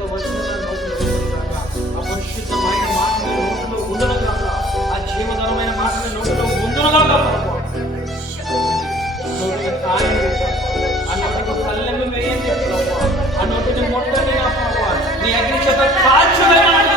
యొక్క వచనాల నోటిలో ఉండుగాక, ఆ పరిశుద్ధమైన మాటల నోటిలో ఉండుగాక, ఆ జీవధరమైన మాటల నోటిలో ఉండుగాక ప్రభు. నోటిని తాళింది ఆ నోటికి కళ్ళెమ్మ వేయండి ప్రభు. ఆ నోటిని మొట్టని నా ప్రభు నీ అగ్ని చేత కాల్చువేయమని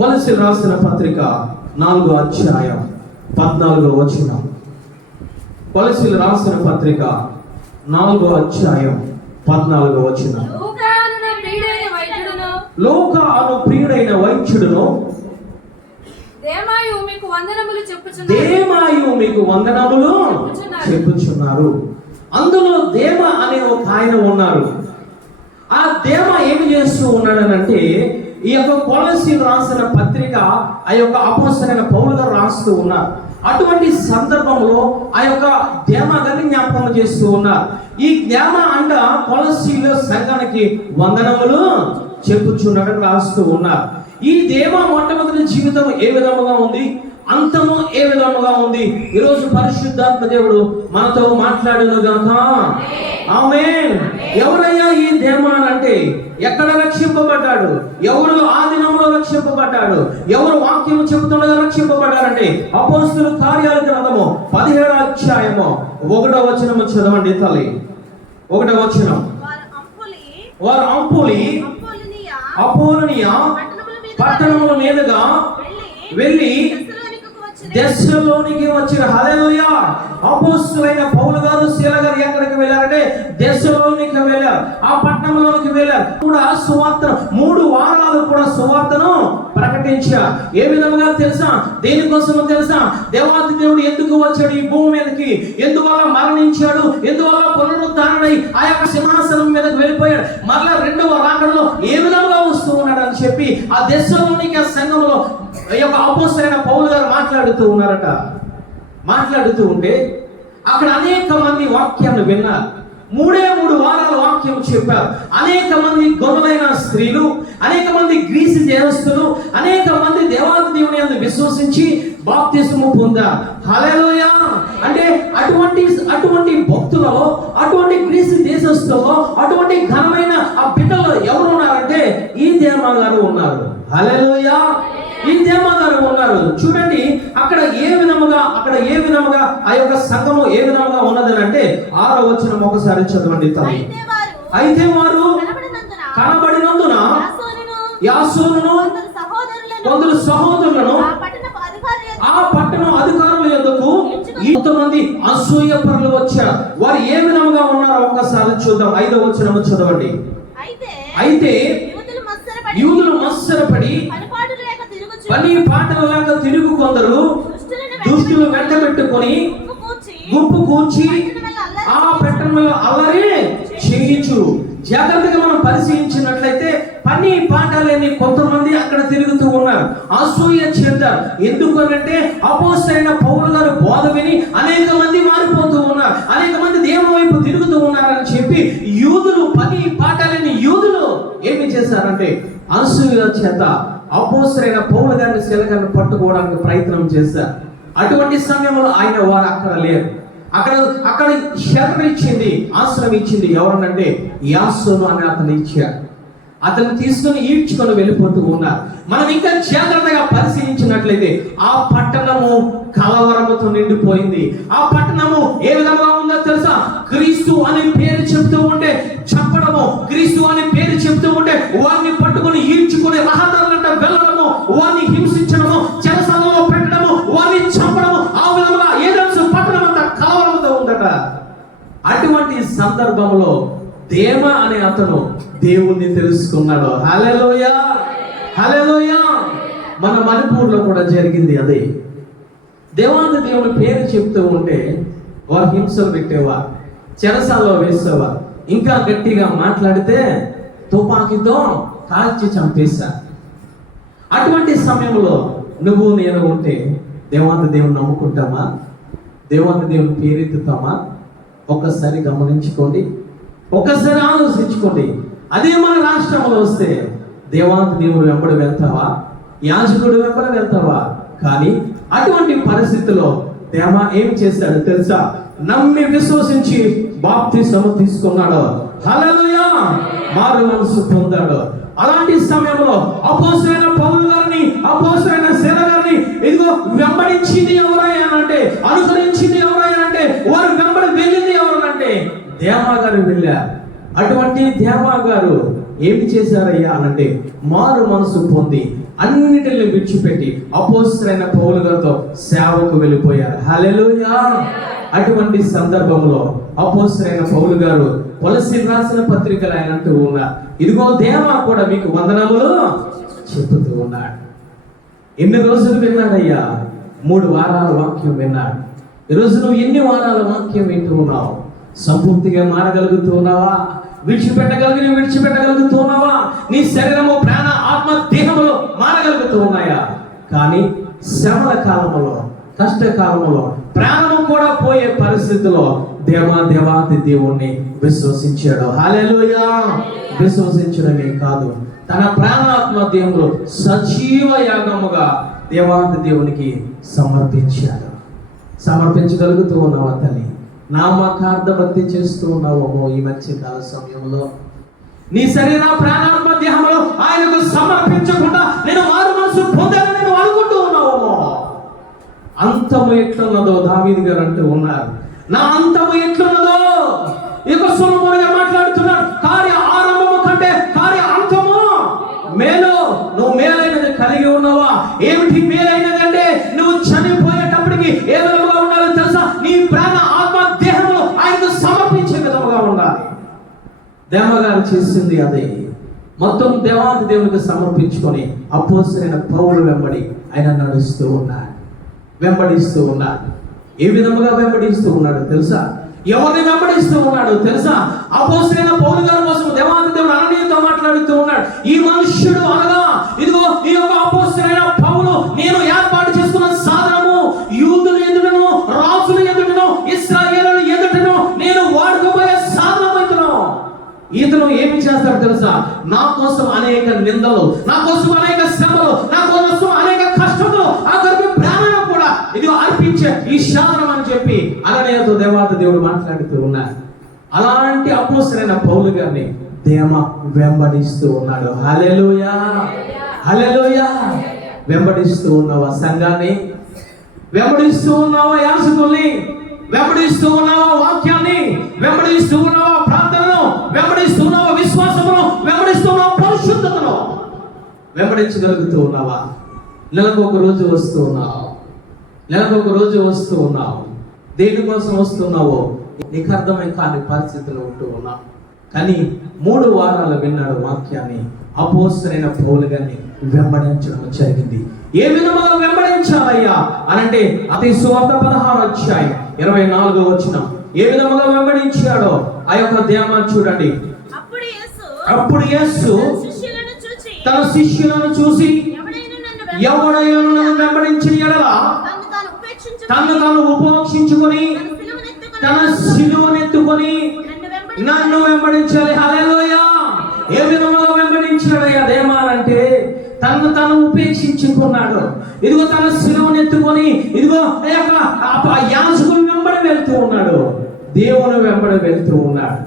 కొలస్సీయులకు రాసిన పత్రిక 4వ అధ్యాయం 14వ వచనం. కొలస్సీయులకు రాసిన పత్రిక 4వ అధ్యాయం 14వ వచనం. లోక అను ప్రియుడైన వైద్యుడును దేమాయు మీకు వందనములు చెప్పుచున్నారు. అందులో దేమ అనే ఒక ఆయన ఉన్నారు. ఆ దేమ ఏమి చేస్తూ ఉన్నాడనంటే, ఈ యొక్క కొలస్సీయులకు రాసిన పత్రిక ఆ యొక్క అపోస్తలుడైన పౌలు గారు రాస్తూ ఉన్నారు. అటువంటి సందర్భంలో ఆ యొక్క దేమ గారిని జ్ఞాపకం చేస్తూ ఉన్నారు. ఈ దేమ అంట కొలస్సీయుల సంఘానికి వందనములు చెప్పుచున్నాడని రాస్తూ ఉన్నారు. ఈ దేమ మొట్టమొదటి జీవితం ఏ విధముగా ఉంది, అంతము ఏ విధముగా ఉంది, ఈరోజు పరిశుద్ధాత్మ దేవుడు మనతో మాట్లాడును గాక. ఆమేన్. ఎవరయ్యా ఈ దేమాన్ అంటే? ఎక్కడ రక్షింపబడ్డాడు? ఎవరు ఆ దినంలో రక్షింపబడ్డాడు? ఎవరు వాక్యము చెబుతుండగా రక్షింపబడ్డారంటే అపోస్తలుల కార్యాల గ్రంథము 17వ అధ్యాయము 1వ వచనము చదవండి తల్లి. 1వ వచనం. వారు అపోలోనియా పట్టణముల మీదుగా వెళ్ళి దెస్సలోనికి వచ్చిన. హల్లెలూయా. అపోస్తలులైన పౌలు గారు శీల గారు ఎక్కడికి వెళ్ళారంటే దెస్సలోనికి వెళ్ళారు. ఆ పట్టణంలోనికి వెళ్ళారు. కూడా సువార్త 3 వారాలు కూడా సువార్తను ప్రకటించారు. ఏ విధంగా తెలుసా? దేనికోసమో తెలుసా? దేవాది దేవుడు ఎందుకు వచ్చాడు ఈ భూమి మీదకి, ఎందువల్ల మరణించాడు, ఎందువల్ల పునరుద్ధరణై ఆ యొక్క సింహాసనం మీదకి వెళ్ళిపోయాడు, మరలా 2వ రాకడలో ఏ విధంగా వస్తూ ఉన్నాడు అని చెప్పి ఆ దెస్సలోనిక సంఘంలో ఈ యొక్క అపోస్తలుడైన పౌలు గారు మాట్లాడుతూ ఉన్నారట. మాట్లాడుతూ ఉంటే అక్కడ అనేక మంది వాక్యాన్ని విన్నారు. 3 వారాల వాక్యం చెప్పారు. అనేక మంది గొర్రెలైన స్త్రీలు, అనేక మంది గ్రీసు దేశస్తులు, అనేక మంది దేవాది దేవుని యందు విశ్వసించి బాప్తిస్మము పొందారు. హల్లెలూయా. అంటే అటువంటి భక్తులలో, అటువంటి గ్రీసు దేశస్తులలో, అటువంటి ఘనమైన ఆ బిడ్డలో ఎవరు ఉన్నారంటే ఈ దేమ గారు ఉన్నారు. హల్లెలూయా. ఈ దేమ గారు ఉన్నారు. చూడండి అక్కడ ఏ విధముగా ఆ యొక్క సంఘము ఏ విధముగా ఉన్నదని అంటే 6వ వచనం ఒకసారి చదవండి తల్లి. అయితే వారు కనబడినందున యాసోనును కొందరు సహోదరులను ఆ పట్టణ అధికారుల యొద్దకు ఇంతమంది అసూయపరులు వచ్చారు. వారు ఏ విధముగా ఉన్నారో ఒక్కసారి చూద్దాం. 5వ వచనం చదవండి. అయితే యూదులు మత్సరపడి పని పాటల లేక తిరుగు కొందరు దుష్టులు వెంట పెట్టుకొని గుంపు కూర్చి ఆ పట్టణంలో అల్లరి చేయించు. జాగ్రత్తగా మనం పరిశీలించినట్లయితే పని పాటలేని కొంతమంది అక్కడ తిరుగుతూ ఉన్నారు, అసూయ చెందారు. ఎందుకనంటే అపోస్తలుడైన పౌలు గారు బోధ విని అనేక మంది మారిపోతూ ఉన్నారు, అనేక మంది దేవుని వైపు తిరుగుతూ ఉన్నారని చెప్పి యూదులు, పని పాటలేని యూదులు ఏమి చేశారంటే అసూయ చేత అపోస్తలుడైన పౌలు గారిని శీల గారిని పట్టుకోవడానికి ప్రయత్నం చేశారు. అటువంటి సమయంలో వారు అక్కడ లేరు. అక్కడ షెల్టర్ ఇచ్చింది, ఆశ్రయం ఇచ్చింది ఎవరనంటే యాసోను అని అతను ఇచ్చారు. అతను తీసుకుని ఈడ్చుకొని వెళ్ళిపోతూ ఉన్నారు. మనం ఇంకా జాగ్రత్తగా పరిశీలించినట్లయితే ఆ పట్టణము కలవరముతో నిండిపోయింది. ఆ పట్టణము ఏ విధంగా ఉందో తెలుసా? క్రీస్తు అని పేరు చెప్తూ ఉంటే చంపడము, క్రీస్తు అని పేరు చెప్తూ ఉంటే వారిని పట్టుకుని ఈడ్చుకుని రహదారులంట వెళ్ళడము, వారిని హింసించడము, చెరసాలలో పెట్టడము, వారిని చంపడము, ఆ విధంగా ఏదైనా పట్టణం అంతా కలవరముతో ఉందట. అటువంటి సందర్భంలో దేమా అనే అతను దేవుణ్ణి తెలుసుకున్నాడు. హల్లెలూయా, హల్లెలూయా. మన మణిపూర్లో కూడా జరిగింది అదే. దేవాది దేవుని పేరు చెప్తూ ఉంటే వారు హింసలు పెట్టేవా, చెరసాల్లో వేసేవా, ఇంకా గట్టిగా మాట్లాడితే తుపాకీతో కాల్చి చంపేశా. అటువంటి సమయంలో నువ్వు నేను ఉంటే దేవాది దేవుని నమ్ముకుంటామా? దేవాది దేవుని పేరెత్తుతామా? ఒక్కసారి గమనించుకోండి, ఒక్కసారి ఆలోచించుకోండి. అదే మన రాష్ట్రంలో వస్తే దేవాది దేవుడు వెంబడి వెళ్తావా? యాజకుడు వెంబడి వెళ్తావా? కానీ అటువంటి పరిస్థితిలో దేవా ఏం చేశాడు తెలుసా? నమ్మి విశ్వసించి బాప్తిస్మము తీసుకున్నాడు. హల్లెలూయా, మారు మనసు పొందాడు. అలాంటి సమయంలో అపోస్తలుడైన పౌలు గారిని, అపోస్తలుడైన శీల గారిని ఇదిగో వెంబడించింది ఎవరైనా అంటే, అనుసరించింది ఎవరైనా అంటే, వారు వెంబడి వెళ్ళింది ఎవరనంటే దేవా గారు వెళ్ళారు. అటువంటి దేవా గారు ఏమి చేశారయ్యా అనంటే మారు మనసు పొంది అన్నిటిని విడిచిపెట్టి అపోస్తలుడైన పౌలు గారితో సేవకు వెళ్ళిపోయారు. హల్లెలూయా. అటువంటి సందర్భంలో అపోస్తలుడైన పౌలు గారు కొలస్సీయులకు రాసిన పత్రికలు ఆయన అంటూ ఉన్నారు, ఇదిగో దేవా కూడా మీకు వందనములు చెబుతూ ఉన్నాడు. ఎన్ని రోజులు విన్నాడయ్యా? 3 వారాల వాక్యం విన్నాడు. ఈరోజు నువ్వు ఎన్ని వారాల వాక్యం వింటూ ఉన్నావు? సంపూర్తిగా మారగలుగుతూ ఉన్నావా? విడిచిపెట్టగలుగుతూ ఉన్నావా? నీ శరీరము, ప్రాణ, ఆత్మ, దేహములో మారగలుగుతూ ఉన్నాయా? కానీ శ్రమల కాలంలో, కష్టకాలంలో, ప్రాణము కూడా పోయే పరిస్థితిలో దేవాది దేవుణ్ణి విశ్వసించాడు. హల్లెలూయా. విశ్వసించడమే కాదు, తన ప్రాణాత్మ దేవుడు సజీవ యాగముగా దేవాది దేవునికి సమర్పించగలుగుతూ ఉన్నావా తల్లి? నామకార్థ భక్తి చేస్తూ ఉన్నావేమో ఈ మధ్యకాల సమయంలో. నీ శరీర, ప్రాణాత్మ, దేహంలో ఆయనకు సమర్పించకుండా నేను మారు మనసు పొందాలని నేను అనుకుంటూ ఉన్నావేమో. అంతము ఎట్లున్నదో దావీదు గారు అంటూ ఉన్నారు, నా అంతము ఎట్లున్నదో. ఇక సొలొమోను గారు మాట్లాడుతున్నాడు, కార్య ఆరంభము కంటే కార్య అంతము మేలు. నువ్వు మేలైనది కలిగి ఉన్నావా? ఏమిటి మేలైనది అంటే నువ్వు చనిపోయేటప్పటికి ఏ విధముగా ఉండాలో తెలుసా? నీ ప్రాణ, ఆత్మ, దేహములు ఆయనకు సమర్పించే విధముగా ఉండాలి. దేవగారు చేసింది అదే. మొత్తం దేవాది దేవునికి సమర్పించుకొని అపోస్తలుడైన పౌలు వెంబడి ఆయన నడుస్తూ ఉన్నాడు, వెంబడిస్తూ ఉన్నాడు. ఏ విధముగా వెంబడిస్తూ ఉన్నాడు తెలుసా? ఎవరిని వెంబడిస్తూ ఉన్నాడు తెలుసా? అపోస్తలుడైన పౌలు గారి కోసం దేవాది దేవుడు అననీయుతో మాట్లాడుతూ ఉన్నాడు. ఈ మనుష్యుడు అనగా ఇదిగో ఈ యొక్క అపోస్తలుడైన పౌలు నేను ఏర్పాటు చేసుకున్న సాధనము, యూదుల ఎదుటను, రాజుల ఎదుటను, ఇశ్రాయేలుల ఎదుటను నేను వాడుకోబోయే సాధనము ఇతను ఏమి చేస్తాడు తెలుసా? నా కోసం అనేక నిందలు, నా కోసం అనేక శ్రమలు, నా కోసం అనేక కష్టములు, ఆఖరికి ప్రాణం కూడా ఇది అర్పించే ఈ సాధనం అని చెప్పి అననీయతో దేవాది దేవుడు మాట్లాడుతూ ఉన్నారు. అలాంటి అపోస్తలుడైన పౌలు గారిని దేమ వెంబడిస్తూ ఉన్నాడు. హల్లెలూయా, హల్లెలూయా. వెంబడిస్తూ ఉన్నావా సంఘాన్ని? వెంబడిస్తూ ఉన్నావా యాజకుల్ని? వెంబడిస్తూ ఉన్నావా వాక్యాన్ని? వెంబడిస్తూ ఉన్నావా ప్రార్థనను? వెంబడిస్తూ ఉన్నావా విశ్వాసమును? వెంబడిస్తూ ఉన్నావా పరిశుద్ధతను? వెంబడించగలుగుతూ ఉన్నావా? నెలకు ఒక రోజు వస్తూ ఉన్నావు, నెలకు ఒక రోజు వస్తూ ఉన్నావు. దేనికోసం వస్తున్నావో నీకు అర్థమై కాని పరిస్థితులు ఉంటూ ఉన్నావు. కానీ 3 వారాలు విన్నాడు వాక్యాన్ని. అపోస్తలుడైన పౌలు గారిని వెంబడించడం జరిగింది. ఏ విధముగా వెంబడించాలయ్యా అనంటే అతి సువార్త 16వ అధ్యాయం 24వ వచనం ఏ విధముగా వెంబడించాడో ఆ యొక్క ధ్యానం చూడండి. అప్పుడు యేసు తన శిష్యులను చూసి, ఎవడైనా నన్ను వెంబడించిన యెడల తన్ను తాను ఉపేక్షించుకొని తన సిలువనెత్తుకొని నన్ను వెంబడించాలి. హల్లెలూయా! ఏ విధంగా వెంబడించాడయ్యా దేమాలంటే తను తాను ఉపేక్షించుకున్నాడు. ఇదిగో తన సిలువనెత్తుకొని ఇదిగో యాజకుని వెంబడి వెళ్తూ ఉన్నాడు, దేవుని వెంబడి వెళ్తూ ఉన్నాడు.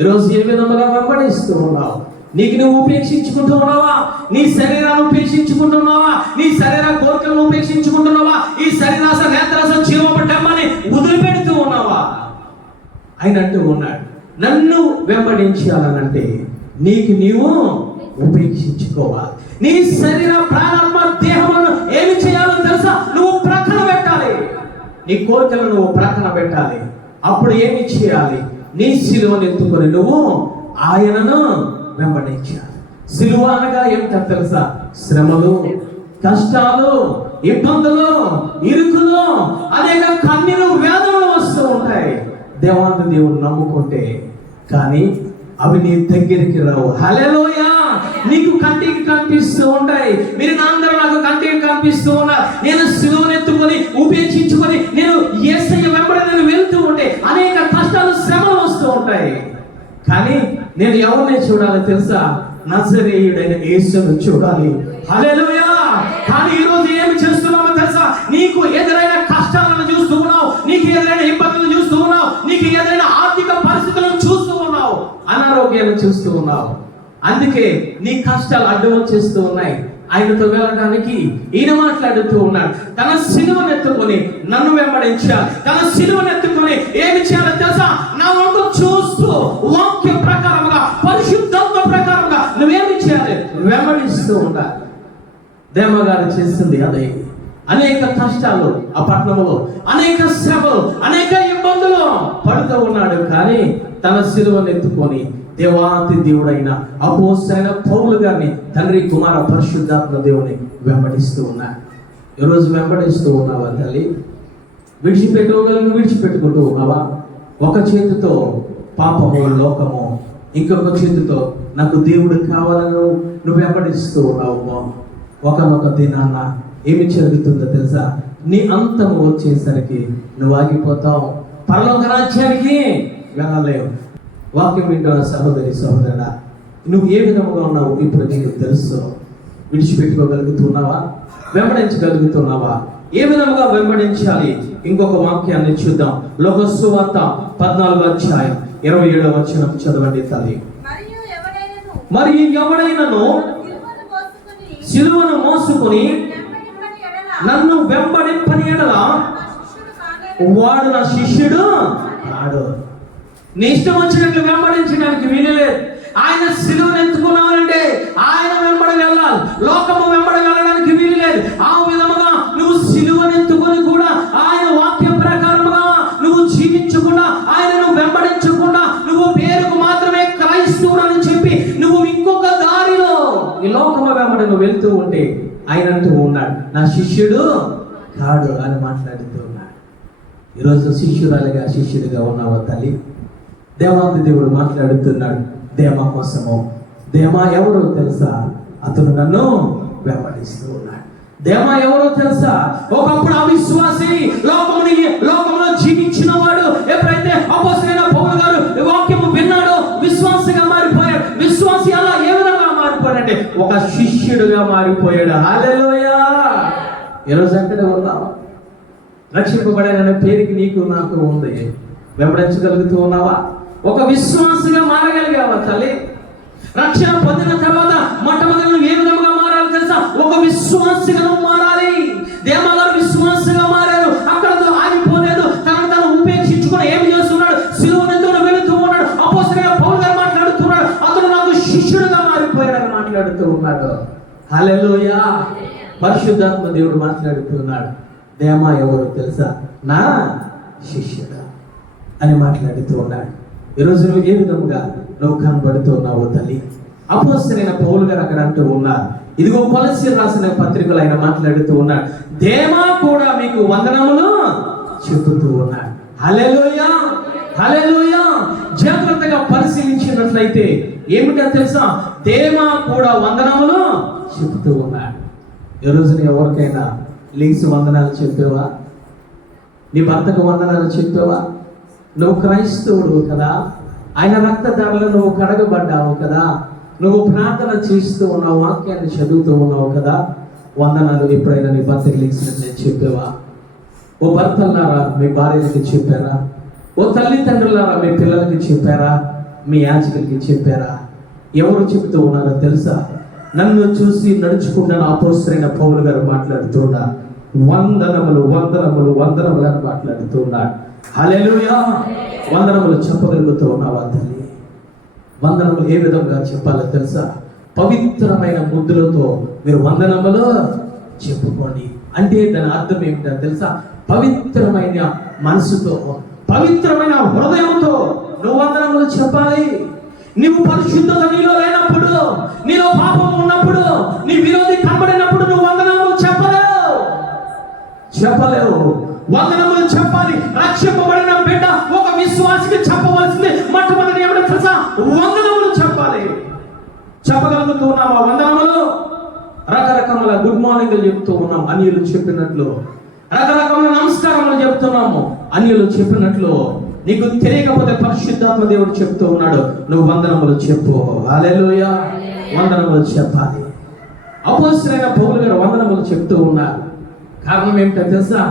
ఈరోజు ఏ విధంగా వెంబడిస్తూ ఉన్నావు? నీకు నువ్వు ఉపేక్షించుకుంటూ ఉన్నావా? నీ శరీరాన్ని ఉపేక్షించుకుంటున్నావా? నీ శరీర కోరికలను ఉపేక్షించుకుంటున్నావా? ఈ శరీరాస నేత్రాస జీవపడ్డమ్మని వదిలిపెడుతూ ఉన్నావా? ఆయన అంటూ ఉన్నాడు, నన్ను వెంబడించాలనంటే నీకు నీవు ఉపేక్షించుకోవాలి. నీ శరీర ప్రాణాత్మ దేహములను ఏమి చేయాలో తెలుసా? నువ్వు ప్రక్కన పెట్టాలి. నీ కోరికలను నువ్వు ప్రక్కన పెట్టాలి. అప్పుడు ఏమి చేయాలి? నీ సిలువను ఎత్తుకొని నువ్వు ఆయనను వెంబడించాలి. సిలువ అనగా ఏమిటో తెలుసా? శ్రమలు, కష్టాలు, ఇబ్బందులు, ఇరుకులు, అనేక కన్నీరు, వేదనలు వస్తూ ఉంటాయి దేవాంత దేవుని నమ్ముకుంటే. కానీ అవి నీ దగ్గరికి రావు. హల్లెలూయా! నీకు కంటికి కనిపిస్తూ ఉంటాయి. మీరు అందరూ నాకు కంటికి కనిపిస్తూ ఉన్నారు. నేను సిలువనెత్తుకొని ఉపేక్షించుకొని నేను యేసయ్య వెంబడి నేను వెళ్తూ ఉంటే అనేక కష్టాలు, శ్రమలు వస్తూ ఉంటాయి. కానీ నేను ఎవరిని చూడాలి తెలుసా? నజరేయుడైన యేసును చూడాలి. హల్లెలూయా! కానీ ఈరోజు ఏమి చేస్తున్నామో తెలుసా? నీకు ఎదురైన కష్టాలను చూస్తూ ఉన్నావు, నీకు ఎదురైన ఇబ్బందులను చూస్తూ ఉన్నావు, నీకు ఎదురైన ఆర్థిక పరిస్థితులను చూస్తూ ఉన్నావు, అనారోగ్యాలను చూస్తూ ఉన్నావు. అందుకే నీ కష్టాలు అడ్డు వచ్చేస్తూ ఉన్నాయి. ఆయనతో వెళ్ళడానికి ఈయన మాట్లాడుతూ ఉన్నాడు. తన సిలువనెత్తుకొని నన్ను వెంబడించాలి. తన సిలువనెత్తుకొని ఏమి చేయాలో తెలుసా? నా వంతు చూస్తూ వాక్య ప్రకారంగా, పరిశుద్ధత్వ ప్రకారంగా నువ్వేమి చేయాలి? వెంబడిస్తూ ఉండాలి. దేమగారు చేసింది అదే. అనేక కష్టాలు ఆ పట్టణంలో, అనేక శ్రమలు, అనేక ఇబ్బందులు పడుతూ ఉన్నాడు. కానీ తన సిలువనెత్తుకొని దేవాతి దేవుడైన అపోస్తలుడైన పౌలు గారిని తండ్రి, కుమార, పరిశుద్ధాత్మ దేవుని వెంబడిస్తూ ఉన్నాడు. ఈరోజు వెంబడిస్తూ ఉన్నావా తల్లి? విడిచిపెట్టుకుంటూ ఉన్నావా? ఒక చేతితో పాపము, లోకము, ఇంకొక చేతితో నాకు దేవుడు కావాలను నువ్వు వెంబడిస్తూ ఉన్నావు. ఒకనొక దినాన్న ఏమి జరుగుతుందో తెలుసా? నీ అంతము వచ్చేసరికి నువ్వు ఆగిపోతావు, పరలోక రాజ్యానికి వెళ్ళలేవు. వాక్యం వింటున్న సహోదరి, సహోదరుడా, నువ్వు ఏ విధంగా ఉన్నావు ఇప్పుడు నీకు తెలుసు. విడిచిపెట్టుకోగలుగుతున్నావా? వెంబడించగలుగుతున్నావా? ఏ విధంగా వెంబడించాలి? ఇంకొక వాక్యాన్ని చూద్దాం. లోకాసు సువార్త 14వ అధ్యాయం 27వ వచనం చదవండి తల్లి. మరియు ఎవడైనను సిలువను మోసుకొని నన్ను వెంబడింపని యెడల వాడు నా శిష్యుడు కాడు. నీ ఇష్టం వచ్చినట్లు వెంబడించడానికి వీలులేదు. ఆయన సిలువను ఎత్తుకున్నానంటే ఆయన వెంబడి వెళ్ళాలి. లోకము వెంబడి వెళ్ళడానికి వీలు లేదు. ఆ విధముగా నువ్వు సిలువను ఎత్తుకొని కూడా ఆయన వాక్య ప్రకారముగా నువ్వు జీవించకుండా, ఆయనను వెంబడించకుండా, నువ్వు పేరుకు మాత్రమే క్రైస్తవుడని చెప్పి నువ్వు ఇంకొక దారిలో ఈ లోకము వెంబడి నువ్వు వెళ్తూ ఉంటే ఆయన అంటూ ఉన్నాడు, నా శిష్యుడు కాడు అని మాట్లాడుతూ ఉన్నాడు. ఈరోజు శిష్యురాలిగా, శిష్యుడిగా ఉన్నావా తల్లి? దేవాంతి దేవుడు మాట్లాడుతున్నాడు దేమా కోసము. దేమా ఎవరో తెలుసా? అతను నన్ను వెంబడిస్తూ ఉన్నాడు. దేమా ఎవరో తెలుసా? ఒకప్పుడు అవిశ్వాసి, లోకములో జీవించిన వాడు. ఎప్పుడైతే అపోస్తలుడైన పౌలు గారు వాక్యము విన్నాడో విశ్వాసిగా మారిపోయాడు. విశ్వాసి అలా ఏ విధంగా మారిపోయాడంటే ఒక శిష్యుడుగా మారిపోయాడు. హల్లెలూయా! ఈరోజు అక్కడే ఉన్నావా? రక్షింపబడిన పేరుకి నీకు నాకు ఉంది. వెంబడించగలుగుతూ ఉన్నావా? ఒక విశ్వాసిగా మారగలిగావా తల్లి? రక్షణ పొందిన తర్వాత మొట్టమొదటి ఏ విధంగా మారాలి తెలుసా? ఒక విశ్వాసిగా మారాలి. దేమా గారు విశ్వాసంగా మారారు. అక్కడతో ఆగిపోలేదు. తను ఉపేక్షించుకుని ఏమి చేస్తున్నాడు? సిలువనెత్తున వెళుతూ ఉన్నాడు. అపోస్తలుడైన పౌలు గారు మాట్లాడుతున్నాడు, అతను నాకు శిష్యుడుగా మారిపోయాడని మాట్లాడుతూ ఉన్నాడు. హల్లెలూయా. పరిశుద్ధాత్మ దేవుడు మాట్లాడుతున్నాడు. దేమా ఎవరు తెలుసా? నా శిష్యుడు అని మాట్లాడుతూ ఉన్నాడు. ఈరోజు నువ్వు ఏ విధముగా నువ్వు కనబడుతూ ఉన్నావు తల్లి? అపోస్తలుడైన పౌలు గారు అక్కడ అంటూ ఉన్నారు. ఇదిగో కొలస్సీయులకు రాసిన పత్రికలు ఆయన మాట్లాడుతూ ఉన్నాడు. దేమా కూడా మీకు వందనములు చెబుతూ ఉన్నాడు. హల్లెలూయా, హల్లెలూయా. జాగ్రత్తగా పరిశీలించినట్లయితే ఏమిటో తెలుసా? దేమా కూడా వందనములు చెబుతూ ఉన్నాడు. ఈ రోజున ఎవరికైనా లింక్స్ వందనాలు చెప్పావా? నీ భర్తకు వందనాలు చెప్పావా? నువ్వు క్రైస్తవుడు కదా, ఆయన రక్తధారలో నువ్వు కడగబడ్డావు కదా, నువ్వు ప్రార్థన చేస్తూ ఉన్నావు, వాక్యాన్ని చదువుతూ ఉన్నావు కదా, వందనాలు ఎప్పుడైనా నీ భర్తకి లింక్స్ చెప్పావా? ఓ భర్తలారా మీ భార్యలకి చెప్పారా? ఓ తల్లిదండ్రులారా మీ పిల్లలకి చెప్పారా? మీ యాజకులకి చెప్పారా? ఎవరు చెబుతూ ఉన్నారో తెలుసా? నన్ను చూసి నడుచుకుంటున్న అపోస్తలుడైన పౌలు గారు మాట్లాడుతున్నా, వందనములు వందనములు వందనములు అని మాట్లాడుతున్నాడు. హల్లెలూయా. వందనములు చెప్పగలుగుతూ ఉన్నావా తల్లి? వందనములు ఏ విధంగా చెప్పాలో తెలుసా? పవిత్రమైన ముద్దులతో మీరు వందనములు చెప్పుకోండి. అంటే దాని అర్థం ఏమిటో తెలుసా? పవిత్రమైన మనసుతో, పవిత్రమైన హృదయంతో నువ్వు వందనములు చెప్పాలి. నీవు పరిశుద్ధత నీలో లేనప్పుడు, నీలో పాపం ఉన్నప్పుడు, నీ విరోధి కనబడినప్పుడు నువ్వు వందనములు చెప్పలేవు. వందనములు చెప్పాలి. రక్షింపబడిన బిడ్డ ఒక విశ్వాసికి చెప్పవలసింది మొట్టమొదటి ఏమిటో తెలుసా? వందనములు చెప్పాలి. చెప్పగలుగుతూ ఉన్నావా వందనములు? రకరకముల గుడ్ మార్నింగ్ చెప్తూ ఉన్నాం అన్యులు చెప్పినట్లు, రకరకముల నమస్కారములు చెప్తున్నాము అన్యులు చెప్పినట్లు. నీకు తెలియకపోతే పరిశుద్ధాత్మ దేవుడు చెప్తూ ఉన్నాడు, నువ్వు వందనములు చెప్పు. హల్లెలూయా. వందనములు చెప్పాలి. అపోస్తలుడైన పౌలు గారు వందనములు చెప్తూ ఉన్నారు. కారణం ఏమిటో తెలుసా?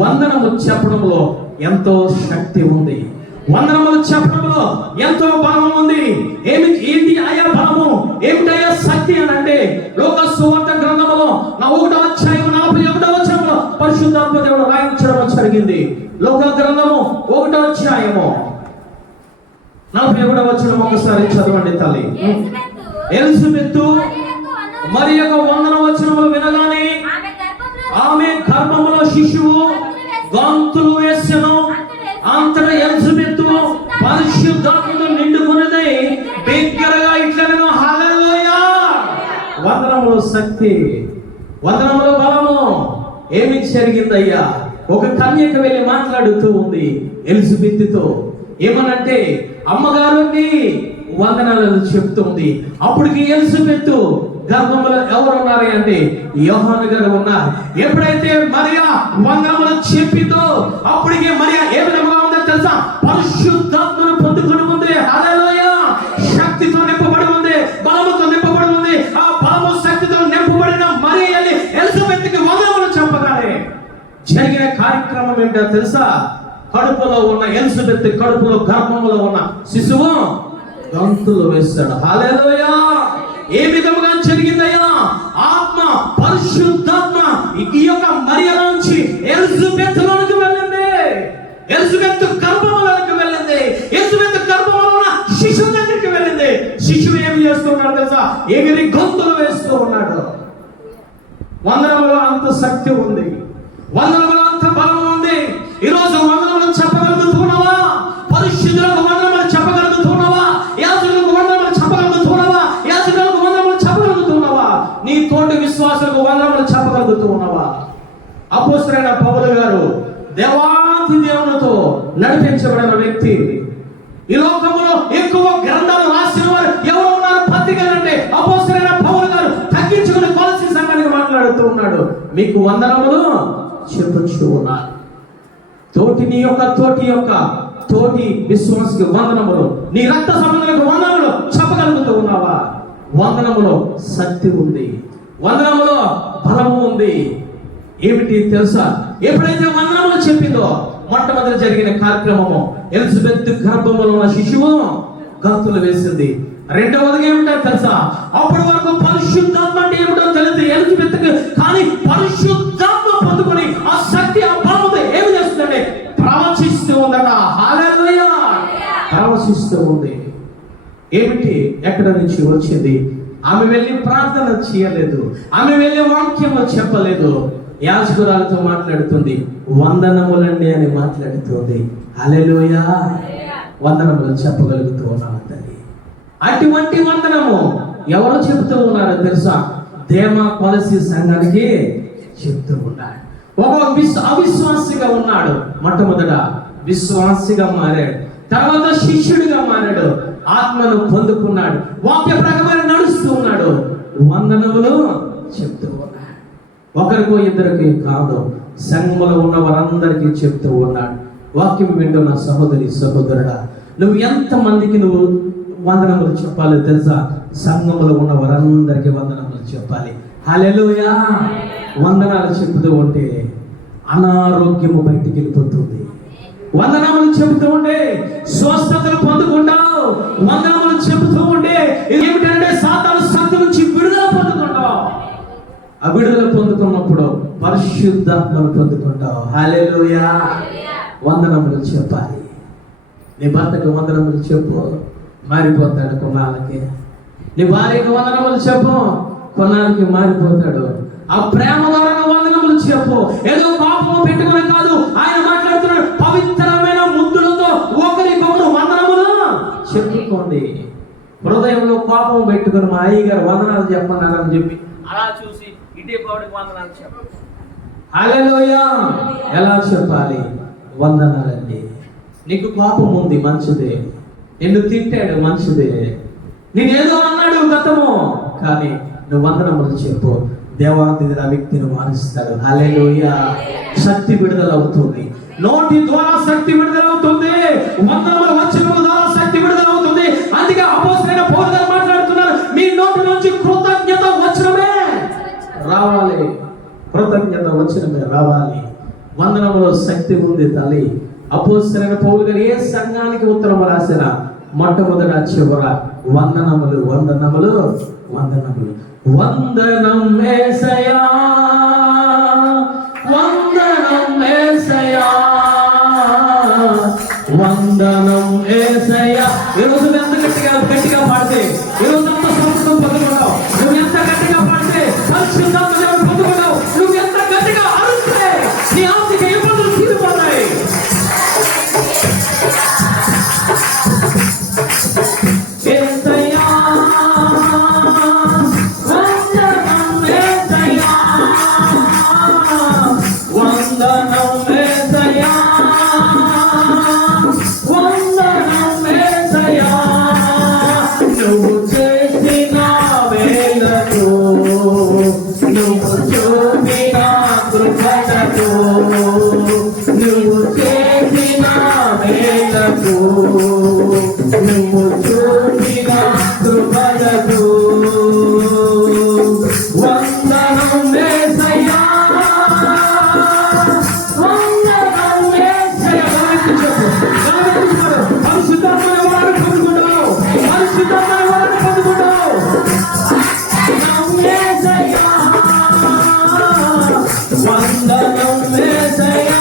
వందనము చెప్పడంలో ఎంతో శక్తి ఉంది. వందనములు చెప్పడంలో ఎంతో బలం ఉంది. ఏంటి ఆయా బలము? ఏమిటయ్యా శక్తి అని అంటే, లోక సువార్త గ్రంథములో 1వ అధ్యాయం 41వ వచనంలో పరిశుద్ధాత్మ దేవుడు రాయించడం జరిగింది. లోక గ్రంథము 1వ అధ్యాయము 41వ వచనం ఒకసారి చదవండి తల్లి. ఎలిజబెతు మరి యొక్క 100వ వచనములు వినగానే ఆమె గర్భములో శిశువు గంతులు వేసెను. అంతటా ఎలిజబెతు పరిశుద్ధాత్మతో నిండుకున్నది. బిగ్గరగా ఇట్లనెను, హల్లెలూయా. వందనములో శక్తి, వందనములో బలము. ఏమి జరిగిందయ్యా? ఒక కన్యక వెళ్ళి మాట్లాడుతూ ఉంది ఎలిజబెత్తుతో. ఏమనంటే, అమ్మగారు వందనాలను చెప్తుంది. అప్పటికి ఎలిజబెత్తు గర్భంలో ఎవరు ఉన్నారు అంటే యోహాను గారు ఉన్నారు. ఎప్పుడైతే మరియా వందనములు చెప్పిందో అప్పటికే మరియా ఏ విధంగా ఉందో తెలుసా? పరిశుద్ధాత్మను పొందుకొని ఉంది. హల్లెలూయా. శక్తితో నింపబడి ఉంది, బలముతో నింపబడి ఉంది. ఆ బలము శక్తితో నింపబడిన మరియాని ఎలిజబెత్తుకి వందనములు చెప్పగానే జరిగిన కార్యక్రమం ఏంటో తెలుసా? కడుపులో ఉన్న ఎలిజబెత్ కడుపులో గర్భంలో ఉన్న శిశువు గంతులు వేస్తాడు. హల్లెలూయా. ఏ విధముగా జరిగిందయ్యా? ఆత్మ, పరిశుద్ధాత్మ ఈ యొక్క మరియా నుంచి ఎలిజబెత్లోనికి వెళ్ళింది. ఎలిజబెత్ గర్భంలోకి వెళ్ళింది. ఎలిజబెత్ గర్భంలో ఉన్న శిశువు దగ్గరికి వెళ్ళింది. శిశువు ఏమి చేస్తున్నాడు తెలుసా? ఎగిరి గంతులు వేస్తూ ఉన్నాడు. వందనములో అంత శక్తి ఉంది, వందనములో అంత బలం ఉంది. ఈరోజు వందనములు చెప్పగలుగుతున్నావా? పరిశుద్ధులకు వందనములు చెప్పగలుగుతున్నావా? యాజకులకు వందనములు చెప్పగలుగుతున్నావా? యాజకులకు వందనములు చెప్పగలుగుతున్నావా? నీ తోటి విశ్వాసులకు వందనములు చెప్పగలుగుతున్నావా? అపోస్తలుడైన పౌలు గారు దేవాది దేవునితో నడిపించబడిన వ్యక్తి. ఈ లోకంలో ఎక్కువ గ్రంథాలు రాసిన వారు ఎవరు ఉన్నారు? పత్రికలంటే అపోస్తలుడైన పౌలు గారు తగ్గించుకుని కొలసి సంఘానికి మాట్లాడుతూ ఉన్నాడు. మీకు వందనములు చెప్పుచూ ఉన్నారు. తోటి విశ్వాసికి వందనములు, నీ రక్త సంబంధులకు వందనములు చెప్పగలుగుతూ ఉన్నావా? వందనములో శక్తి ఉంది, వందనములో బలము ఉంది. ఏమిటి తెలుసా? ఎప్పుడైతే వందనములు చెప్పిందో మొట్టమొదటి జరిగిన కార్యక్రమము ఎలిజబెత్ గర్భంలో ఉన్న శిశువు గంతులు వేసింది. రెండవదిగా ఏమిటో తెలుసా, అప్పటి వరకు పరిశుద్ధాత్మ అంటే ఏమిటో తెలియదు ఎలిజబెత్కి. కానీ పరిశుద్ధాత్మ పొందుకొని ఆ శక్తి ఆ బలముతో ఏమి చేస్తుందంటే ప్రవచిస్తూ ఉందట. హల్లెలూయా! ప్రవచిస్తూ ఉంది. ఏమిటి, ఎక్కడ నుంచి వచ్చింది? ఆమె వెళ్ళి ప్రార్థన చేయలేదు, ఆమె వెళ్ళి వాక్యము చెప్పలేదు. యాజకురాలతో మాట్లాడుతుంది, వందనములండి అని మాట్లాడుతుంది. హల్లెలూయా! వందనములు చెప్పగలుగుతూ ఉన్నాను తల్లి. అటువంటి వందనము ఎవరు చెబుతూ ఉన్నారో తెలుసా? దేమా కొలసి సంఘానికి చెప్తూ ఉన్నాడు. ఒక అవిశ్వాసిగా ఉన్నాడు, మొట్టమొదట విశ్వాసిగా మారాడు, తర్వాత శిష్యుడిగా మారాడు, ఆత్మను పొందుకున్నాడు, వాక్య ప్రకారం నడుస్తూ ఉన్నాడు, వందనములు చెప్తూ ఉన్నాడు. ఒకరికో ఇద్దరికి కాదు, సంఘములో ఉన్న వారందరికీ చెప్తూ ఉన్నాడు. వాక్యం వింటున్న సహోదరి సహోదరుడా, నువ్వు ఎంతమందికి నువ్వు వందనములు చెప్పాలి తెలుసా? సంఘములో ఉన్న వారందరికీ వందనములు చెప్పాలి. హల్లెలూయా! వందనాలు చెబుతూ ఉంటే అనారోగ్యము బయటికి వెళ్ళిపోతుంది. వందనములు చెబుతూ ఉంటే స్వస్థతలు పొందుకుంటావు. వందనములు చెబుతూ ఉంటే ఏమిటంటే సాతాను శక్తి నుంచి విడుదల పొందుకుంటావు. ఆ విడుదల పొందుకున్నప్పుడు పరిశుద్ధాత్మను పొందుకుంటావు. హల్లెలూయా! వందనములు చెప్పాలి. నీ భర్తకు వందనములు చెప్పు, మారిపోతాడు కొన్నాళ్ళకి. నీ భార్యకు వందనములు చెప్పు, కొన్నాళ్ళకి మారిపోతాడు. ఆ ప్రేమ ద్వారా వందనములు చెప్పు. ఏదో పాపము పెట్టుకుని కాదు, ఆయన మాట్లాడుతున్నాడు, పవిత్రమైన ముద్దులతో ఒకరికొకరు వందనములు చెప్పుకోండి. హృదయంలో కోపం పెట్టుకుని మా అయ్యగారు వందనాలు చెప్పన్నారని చెప్పి అలా చూసి ఇదే పౌడికి వందనాలు చెప్పు. హల్లెలూయా! ఎలా చెప్పాలి? వందనాలండి. నీకు కోపం ఉంది, మంచిదే. నిన్ను తిట్టాడు, మంచిదే. నేనేదో అన్నాడు గతము, కానీ నువ్వు వందనములు చెప్పు. దేవాది ఆ వ్యక్తిని మారుస్తాడు. హల్లెలూయా! శక్తి విడుదల అవుతుంది. నోటి ద్వారా శక్తి విడుదల అవుతుంది. వందనముల వచనముల ద్వారా శక్తి విడుదల అవుతుంది. అందుకే అపోస్తలుడైన పౌలు గారు మాట్లాడుతున్నారు, మీ నోటి నుంచి కృతజ్ఞత వచనమే రావాలి. కృతజ్ఞత వచనమే రావాలి. వందనములో శక్తి ఉంది తల్లి. అపోస్తలుడైన పౌలు గారు ఏ సంఘానికి ఉత్తరం రాసినా మొట్టమొదట చివర వందనములు, వందనములు, వందనములు. వందనం యేసయ్యా, వందనం యేసయ్యా, వందనం యేసయ్యా. ఈరోజు ఎంత గట్టిగా పాడితే, ఈరోజు అంత సంస్కృతం పొందుకుంటావు. నువ్వు ఎంత గట్టిగా పాడితే పరిశుద్ధాత్మను పొందుకుంటావు. నువ్వు ఎంత గట్టిగా అరుస్తే నీ ఆర్థిక ఇబ్బందులు తీరిపోతాయి. వందనం యేసయ్యా, వందనం యేసయ్యా.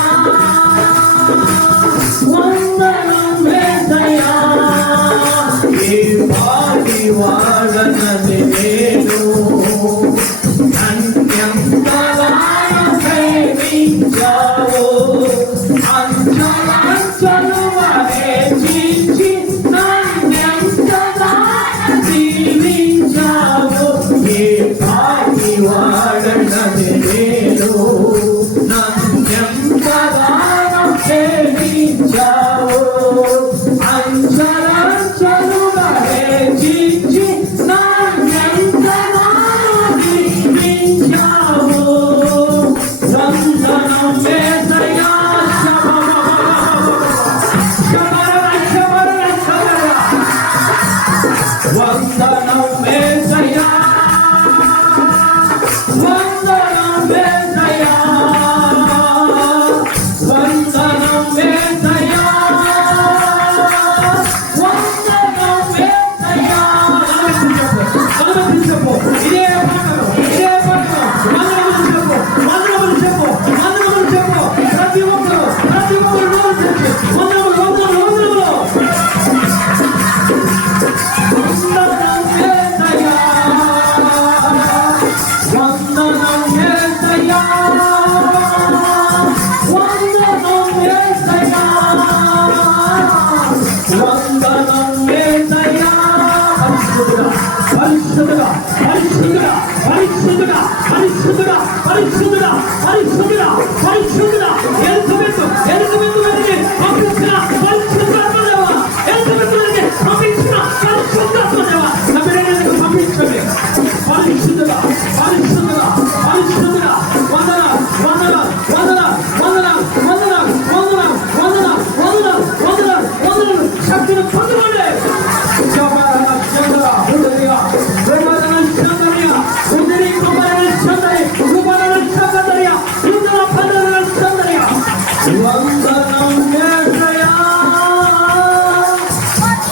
వందనం యేసయ్యా,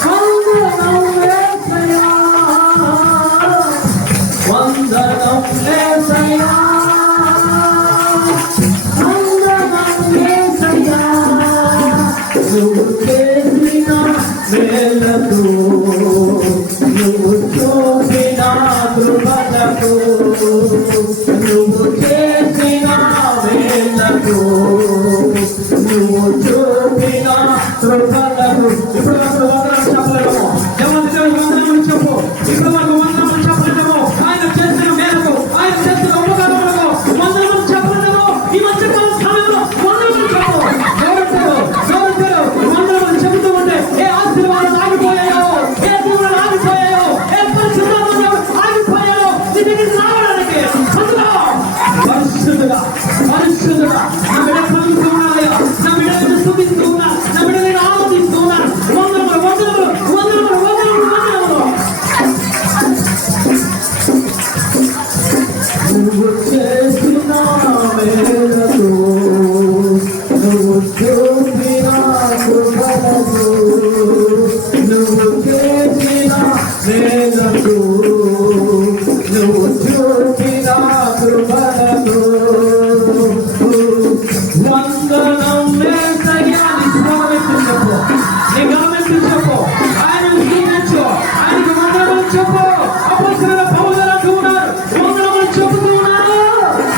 వందనం యేసయ్యా, వందనం యేసయ్యా, వందనం యేసయ్యా. నువ్వు చేసిన మేలకు, నువ్వు చూపిన కృపలకు, నువ్వు చేసిన మేలకు, నువ్వు చూపిన కృపలకు. ఇప్పుడు మనకు వందనం చెప్పలేము, వందనం చెప్పు. ఇప్పుడు మనకు వందనం చెప్పలేము. ఆయన చేసిన మేరకు, ఆయన చేసిన ఉపకారములకు వందనం చెప్పలేము. ఈ మధ్యకాల సమయంలో వందనం చెప్పు. వందనం చెబుతూ ఉంటే ఏ ఆశీర్వాదాలు ఆగిపోయాయో, ఏ దీవెనలు ఆగిపోయాయో, ఏ పరిశుభ్రతలు ఆగిపోయాయో, దీనికి రావడానికి పరిశుద్ధుడా, పరిశుద్ధుడా, నా బిడ్డ పలుకుతూ ఉన్నాయో, నా బిడ్డలను స్తుతిస్తూ ఉన్నా, నా బిడ్డలను ఆనందిస్తూ ఉన్నా. వందనములు, వందనములు, వందనములు, వందనములు, వందనములు. నువ్వు చేసిన మేలకు, నువ్వు చూపిన కృపలకు, నువ్వు చేసిన మేలకు, నువ్వు చూపిన కృపలకు వందనం యేసయ్యా. నీ గమనించి చెప్పు, ఆయనను స్తుతించు, ఆయనకు వందనములు చెప్పు. అపొస్తలుల పౌలు అంటూ ఉన్నారు, వందనములు చెబుతూ ఉన్నారు,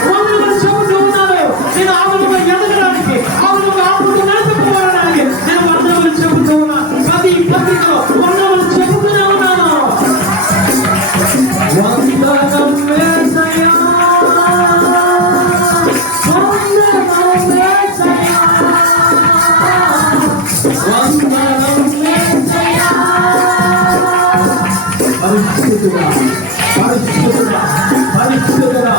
వందనములు చెబుతూ ఉన్నారు. నేను ఆవులుగా ఎదగడానికి, ఆవులుగా ఆవులు నడుపుకోవడానికి నేను వందనములు చెబుతూ ఉన్నాను. ప్రతి పత్రికలో వందనములు చెబుతూనే ఉన్నాను. వందనం యేసయ్యా, వందనం యేసయ్యా, వందనం యేసయ్యా. పరిశుద్ధుడా, పరిశుద్ధుడా, పరిశుద్ధుడా,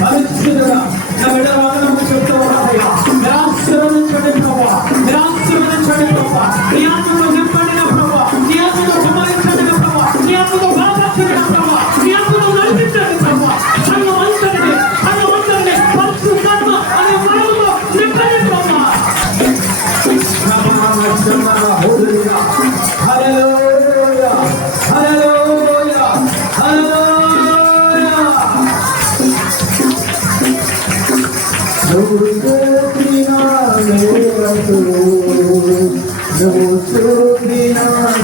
పరిశుద్ధుడా. నా బిడ్డ వందనములు చెప్తూ ఉన్నారయ్యా. మీరు ఆశీర్వదించండి ప్రభువా, మీరు ఆశీర్వదించండి ప్రభువా. నీ ఆత్మలో నింపండి నా ప్రభువా, నీ ఆత్మలో కుమారించండి నా ప్రభువా, నీ ఆత్మలో బలపరచండి నా ప్రభువా, నీ ఆత్మలో నడిపించండి ప్రభువా. సంఘం అంతటిని, సంఘం అంతటిని పరిశుద్ధాత్మ అనే వరముతో నింపండి ప్రభువా. హల్లెలూయా, హల్లెలూయా, హల్లెలూయా, హల్లెలూయా. నువ్వు చూపిన మేరకు, నువ్వు చూపిన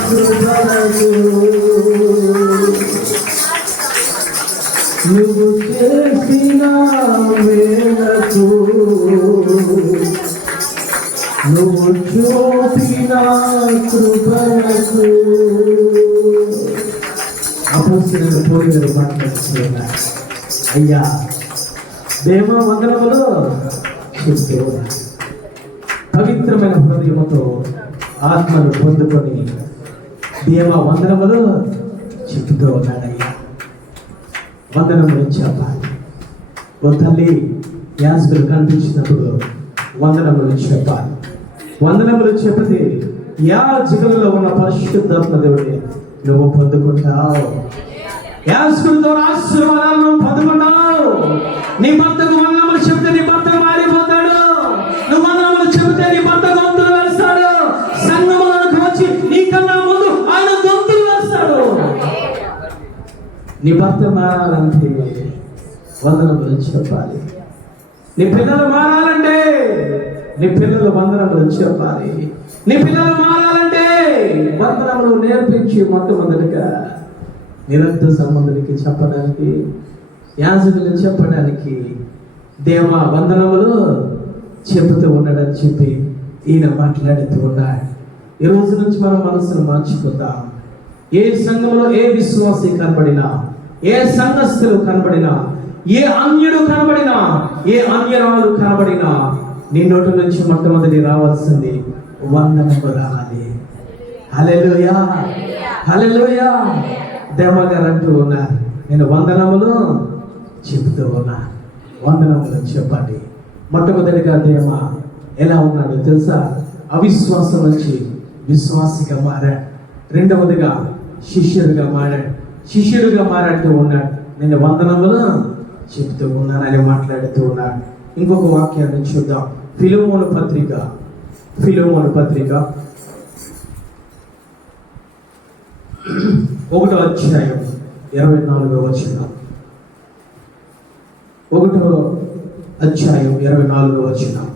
కృపలకు, నువ్వు చేసిన మేరకు, నువ్వు చూపిన కృపలకు. అపొస్తలుల పోలికలు మాట్లాడుతున్నారు. అయ్యా దేవా వందనములు చెప్తూ పవిత్రమైన హృదయముతో ఆత్మను పొందుకొని దేవా వందనములు చెప్తూ ఉన్నాడయ్యా. వందనములు చెప్పాలి. ఓ తల్లి యాజకులు కనిపించినప్పుడు వందనములు చెప్పాలి. వందనములు చెప్పితే యాజకులలో ఉన్న పరిశుద్ధాత్మ దేవుడిని నువ్వు పొందుకుంటావు. యాజకులతో ఆశీర్వాదాలను పొందుకుంటావు. నీ భర్తకు వందనములు చెప్తే నీ భర్త మారిపోతాడు. నువ్వు వందనములు చెబితే నీ భర్త గొంతులు వేస్తాడు. సంగములకు వచ్చి నీకన్నా ముందు ఆయన గొంతులు వేస్తాడు. నీ భర్త మారాలంటే వందనములు చెప్పాలి. నీ పిల్లలు మారాలంటే నీ పిల్లలు వందనములు చెప్పాలి. నీ పిల్లలు మారాలంటే వందనములు నేర్పించి మొట్టమొదటిగా నిరంతర సంబంధునికి చెప్పడానికి, యాజకులు చెప్పడానికి దేవా వందనములు చెబుతూ ఉన్నాడని చెప్పి ఈయన మాట్లాడుతూ ఉన్నాడు. ఈ రోజు నుంచి మనం మనసును మార్చుకుందాం. ఏ సంఘంలో ఏ విశ్వాసి కనబడినా, ఏ సంఘస్థులు కనబడినా, ఏ అన్యుడు కనబడినా, ఏ అన్యరాలు కనబడినా నీ నోటి నుంచి మొట్టమొదటి రావాల్సింది వందనము రావాలి. హల్లెలూయా, హల్లెలూయా. దేవగారు అంటూ ఉన్నారు, నేను వందనములు చెబుతూ ఉన్నా. వందనములు చెప్పండి. మొట్టమొదటిగా దేవ ఎలా ఉన్నాడో తెలుసా? అవిశ్వాసం నుంచి విశ్వాసిగా మారాడు. రెండవదిగా శిష్యుడిగా మారాడు. శిష్యుడిగా మారాడుతూ ఉన్నాడు. నేను వందనములు చెబుతూ ఉన్నానని మాట్లాడుతూ ఉన్నాడు. ఇంకొక వాక్యాన్ని చూద్దాం. ఫిలెమోను పత్రిక 1వ అధ్యాయం 24వ వచనం. 1వ అధ్యాయం 24వ వచనం.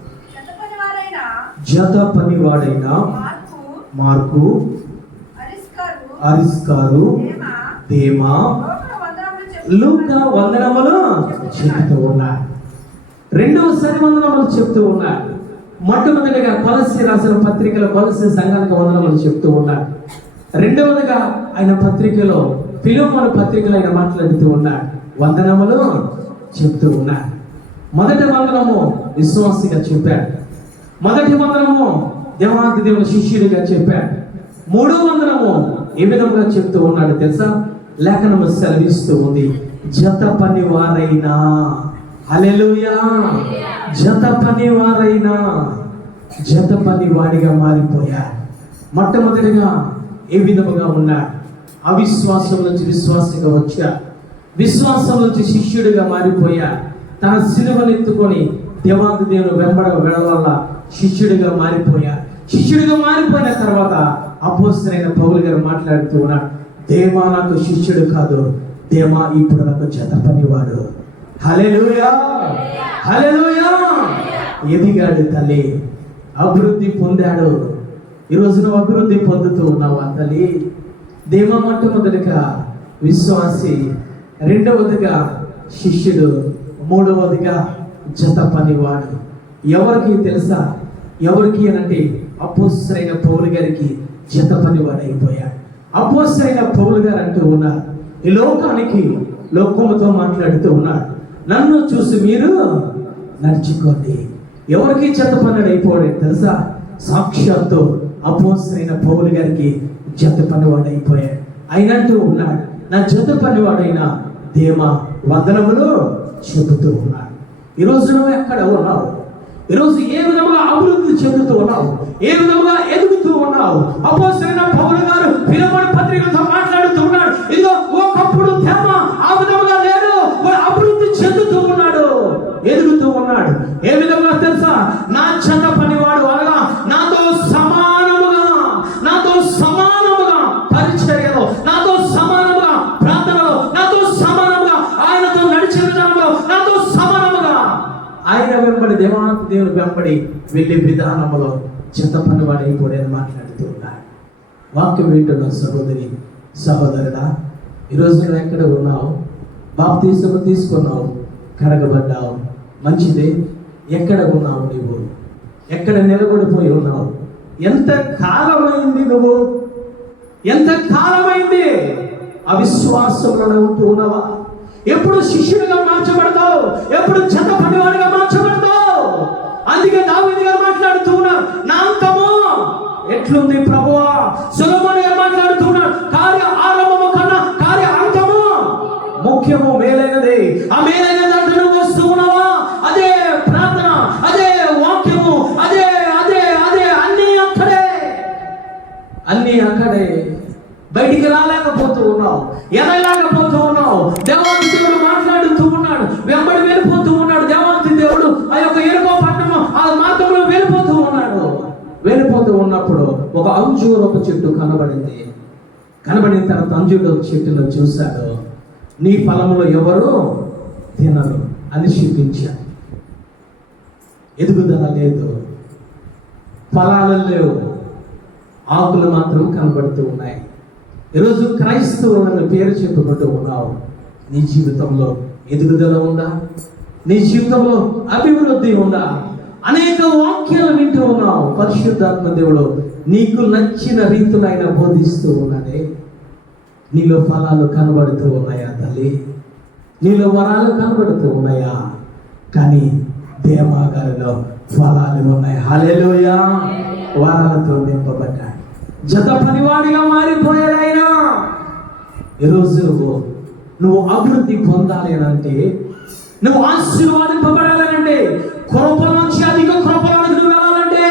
జత పనివాడైన మార్కు, అరిస్కారు, దేమా, లూకా వందనములు చెప్తూ ఉన్నారు. రెండవసారి వందనములు చెప్తూ ఉన్నారు. మొట్టమొదటిగా కొలస్సీ రాసిన పత్రికలో కొలస్సీ సంఘానికి వందనములు చెప్తూ ఉన్నారు. రెండవదిగా ఆయన పత్రికలో ఫిలెమోను పత్రికలో ఆయన మాట్లాడుతూ ఉన్నారు, వందనములు చెప్తూ ఉన్నారు. మొదటి వందనము విశ్వాసిగా చెప్పాడు. మొదటి వందనము దేవాది దేవుని శిష్యుడిగా చెప్పాడు. మూడో వందనము ఏ విధంగా చెప్తూ ఉన్నాడు తెలుసా? లేఖనము సెలవిస్తూ ఉంది, జత పనివారైనా. హల్లెలూయా. జత పనివాడిగా మారిపోయాడు. మొట్టమొదటిగా ఏ విధముగా ఉన్నాడు? అవిశ్వాసం నుంచి విశ్వాసంగా వచ్చాడు. విశ్వాసం నుంచి శిష్యుడిగా మారిపోయాడు. తన సిలువనెత్తుకొని దేవాది దేవుని వెళ్ళవల్ల శిష్యుడిగా మారిపోయాడు. శిష్యుడిగా మారిపోయిన తర్వాత అపోస్తలుడైన పౌలు గారు మాట్లాడుతూ ఉన్నాడు, దేవా నాకు శిష్యుడు కాదు, దేవా ఇప్పుడు నాకు జత పనివాడు. హల్లెలూయా, హల్లెలూయా. ఎదిగాడు తల్లి, అభివృద్ధి పొందాడు. ఈరోజు నువ్వు అభివృద్ధి పొందుతూ ఉన్నావా తల్లి? దేవా మొట్టమొదటిగా విశ్వాసి, రెండవదిగా శిష్యుడు, మూడవదిగా జత పనివాడు. ఎవరికి తెలుసా? ఎవరికి అనంటే అపోస్తలుడైన పౌలు గారికి జత పనివాడు అయిపోయాడు. అపోస్తలుడైన పౌలు గారు అంటూ ఉన్నారు, ఈ లోకానికి లోకముతో మాట్లాడుతూ ఉన్నాడు, నన్ను చూసి మీరు నడుచుకోండి. ఎవరికి జత పనివాడు అయిపోయాడు తెలుసా? సాక్షాత్తు అపోస్తలుడైన పౌలు గారికి జత పనివాడు అయిపోయాడు. ఆయన అంటూ ఉన్నాడు, నా జత పనివాడైన దేమా వందనములు చెబుతూ ఉన్నాడు. ఈరోజు నువ్వు ఎక్కడ ఉన్నావు? ఈరోజు ఏ విధంగా అభివృద్ధి చెందుతూ ఉన్నావు? ఏ విధంగా ఎదుగుతూ ఉన్నావు? అపోస్తలుడైన పౌలు గారు ఫిలెమోను పత్రికతో మాట్లాడుతూ ఉన్నాడు, ఇదిగో ఒకప్పుడు దేమ ఆ విధంగా లేడు, అభివృద్ధి చెందుతూ ఉన్నాడు, ఎదుగుతూ ఉన్నాడు. ఏ విధంగా తెలుసా? నా జత పనివాడు అనగా నాతో సమానముగా పరిచర్యలో, నాతో సమానముగా ప్రార్థనలో, నాతో సమానముగా ఆయనతో నడిచిన విధానంలో, నాతో సమానముగా ఆయన వెంబడి దేవుని వెంబడి వెళ్ళే విధానంలో జత పనివాడు అయిపోయాడని మాట్లాడుతూ ఉన్నాడు. వాక్యం వింటున్న సహోదరి సహోదరుడా, ఈరోజు నువ్వు ఎక్కడ ఉన్నావు? బాప్తీసము తీసుకున్నావు, కడగబడ్డావు, మంచిదే. ఎక్కడ ఉన్నావు? నువ్వు ఎక్కడ నిలబడిపోయి ఉన్నావు? ఎంత కాలమైంది? నువ్వు ఎంత కాలమైంది అవిశ్వాసంలోనే ఉంటూ ఉన్నావా? ఎప్పుడు శిష్యుడిగా మార్చబడతావు? ఎప్పుడు జత పనివాడిగా మార్చబడతావు? అందుకే దావీదు గారు మాట్లాడుతూ ఉన్నారు, నా అంతము ఎట్లుంది ప్రభువా? సొలొమోను గారు మాట్లాడుతూ ఉన్నారు, కార్య ఆరంభము కన్నా కార్య అంతము ముఖ్యము, మేలైనది. ఆ మేలైన దాంట్లో నువ్వు వస్తూ ఉన్నావా? అదే ప్రార్థన, అదే వాక్యము, అదే అదే అదే అన్నీ అక్కడే. బయటికి రాలేకపోతూ ఉన్నావు, ఎనలేకపోతూ ఉన్నావు. దేవాది దేవుడు మాట్లాడుతూ ఉన్నాడు, వెంబడి వెళ్ళిపోతూ ఉన్నాడు. దేవాది దేవుడు ఆ యొక్క ఎరుకో పట్టణం ఆ మార్గంలో వెళ్ళిపోతూ ఉన్నాడు. వెళ్ళిపోతూ ఉన్నప్పుడు ఒక అంజూరపు చెట్టు కనబడింది. కనబడిన తర్వాత అంజూరపు చెట్టును చూశాడు. నీ ఫలములో ఎవరు తినరు అని చూపించాడు. ఎదుగుదల లేదు, ఫలాలు లేవు, ఆకులు మాత్రం కనబడుతూ ఉన్నాయి. ఈరోజు క్రైస్తవులను పేరు చెప్పుకుంటూ ఉన్నావు. నీ జీవితంలో ఎదుగుదల ఉందా? నీ జీవితంలో అభివృద్ధి ఉందా? అనేక వాక్యాలు వింటూ ఉన్నావు. పరిశుద్ధాత్మ దేవుడు నీకు నచ్చిన రీతిలో ఆయన బోధిస్తూ ఉన్నదే. నీలో ఫలాలు కనబడుతూ ఉన్నాయా తల్లి? నీలో వరాలు కనబడుతూ ఉన్నాయా? కానీ దేవాగారిలో ఫలాలు ఉన్నాయి. హల్లెలూయా. వరాలతో నింపబడ్డాడు, జత పనివాడిగా మారిపోయాడు ఆయన. ఈరోజు నువ్వు అభివృద్ధి పొందాలి అంటే, నువ్వు ఆశీర్వాదింపబడాలంటే, కృప నుంచి అధిక కృపలోనికి నువ్వు వెళ్ళాలంటే,